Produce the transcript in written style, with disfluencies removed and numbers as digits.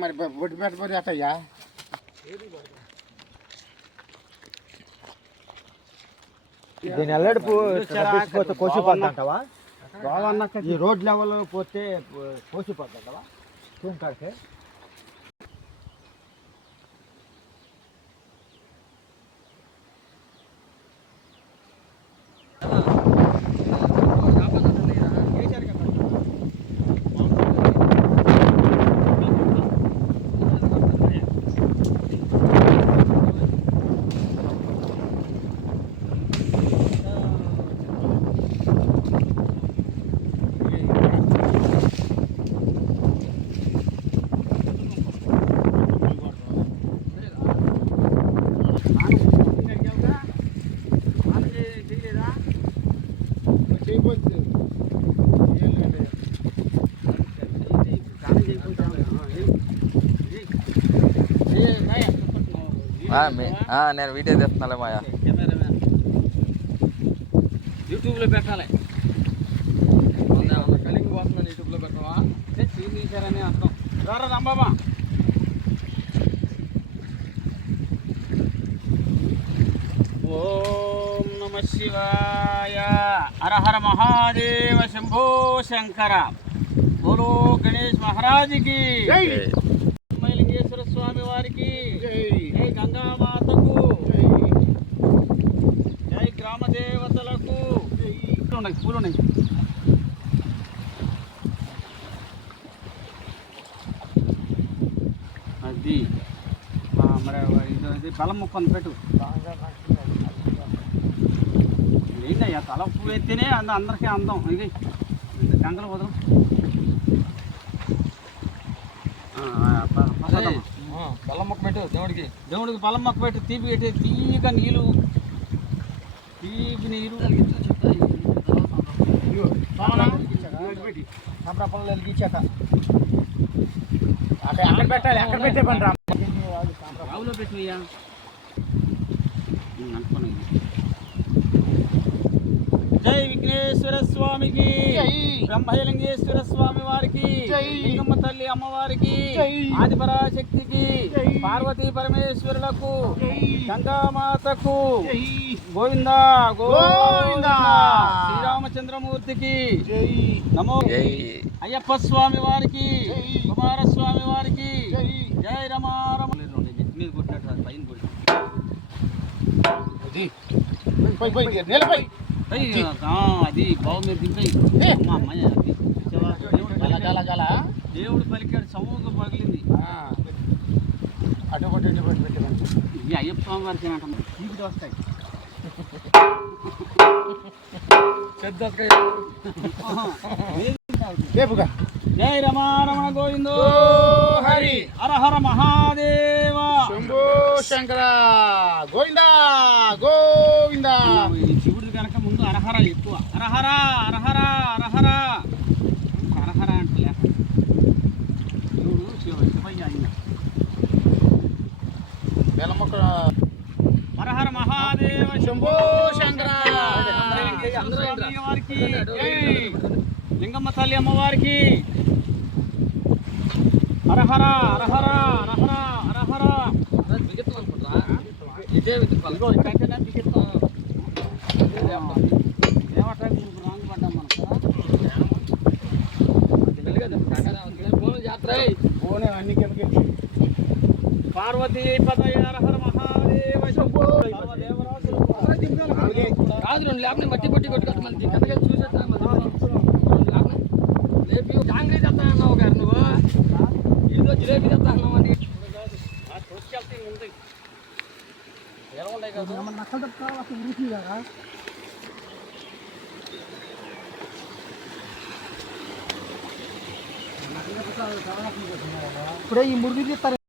మరి బొట్టు పెట్టబోతే అత్తయ్యా దీని ఎల్లడి కోసిపోద్దంటావా? ఈ రోడ్ లెవెల్ పోతే కోసిపోద్దంటావా? చూంకాడితే నేను వీడియో తెస్తున్నాలే మాయా యూట్యూబ్లో పెట్టాలి. కలిగి పోతున్నాను యూట్యూబ్లో పెట్టవా తీసారని అర్థం. రారా రాంబాబా ఓం నమ శివాయ. హర హర మహాదేవ శంభో శంకర. బోలో గణేష్ మహారాజ్కి, లింగేశ్వర స్వామి వారికి, జై గంగామాతకు, జై గ్రామ దేవతలకు. పూలు ఉన్నాయి. అది మరి ఇది బలం ముక్కని పెట్టు. ఏంటయ్యా తల పువ్వు ఎత్తేనే అందరికీ అందం. ఇది గంగలు వదలం. బలం మొక్క పెట్టు దేవుడికి బలం మొక్క పెట్టు. తీపి పెట్టి తీయగా నీళ్ళు, తీపి నీరు సంప్రపంలో వెలిగించాక అక్కడ పెట్టాలి. అక్కడ పెట్టే పని రా. రావులో పెట్టినయ్యా అనుకున్నా. జై విఘ్నేశ్వర స్వామికి, బ్రహ్మలింగేశ్వర స్వామి వారికి, లింగమ్మ తల్లి అమ్మవారికి, ఆదిపరాశక్తికి, పార్వతీ పరమేశ్వరులకు, గంగామాతకు, గోవిందా గోవిందా, శ్రీరామచంద్రమూర్తికి నమో, అయ్యప్ప స్వామి వారికి, కుమారస్వామి వారికి, జై రమారమ. మీద కొట్టినట్టు పైన అది బావు మీద దింపాయి. దేవుడు పలికాడు, సమూహం పగిలింది. అటువంటి ఈ అయ్యప్ప స్వామి వారికి అంటాం తీపి వస్తాయి. జై రమారమణ గోవిందో హరి. హర హర మహాదేవ శంభో శంకర. గోవిందా గోవిందా. శివుడు కనుక ముందు అరహర ఎక్కువ. అరహర అరహర అరహర అరహర అంటే లేక శివుడు శివయ్య ఆయన. హరహర మహాదేవ శంభో శంకర. వారికి, లింగమ్మ తల్లి అమ్మవారికి, హరహర హరహర హరహర హరహర. పార్వతీ పదయ హర మహాదేవ శంభో. కాదు రెండు లేపని మట్టి పట్టి కొట్టుకోవచ్చు. మనకి కథగా చూసేస్తా లేపి జాంగ్రీ తెస్తా అన్నావు గారు. నువ్వు ఇల్లు జిలేబీ తెస్తా అన్నావు అని తీసుకెళ్తే ఉంది. ఎలా ఉంటాయి కదా ఇప్పుడే ఈ మురుగు తీస్తారు.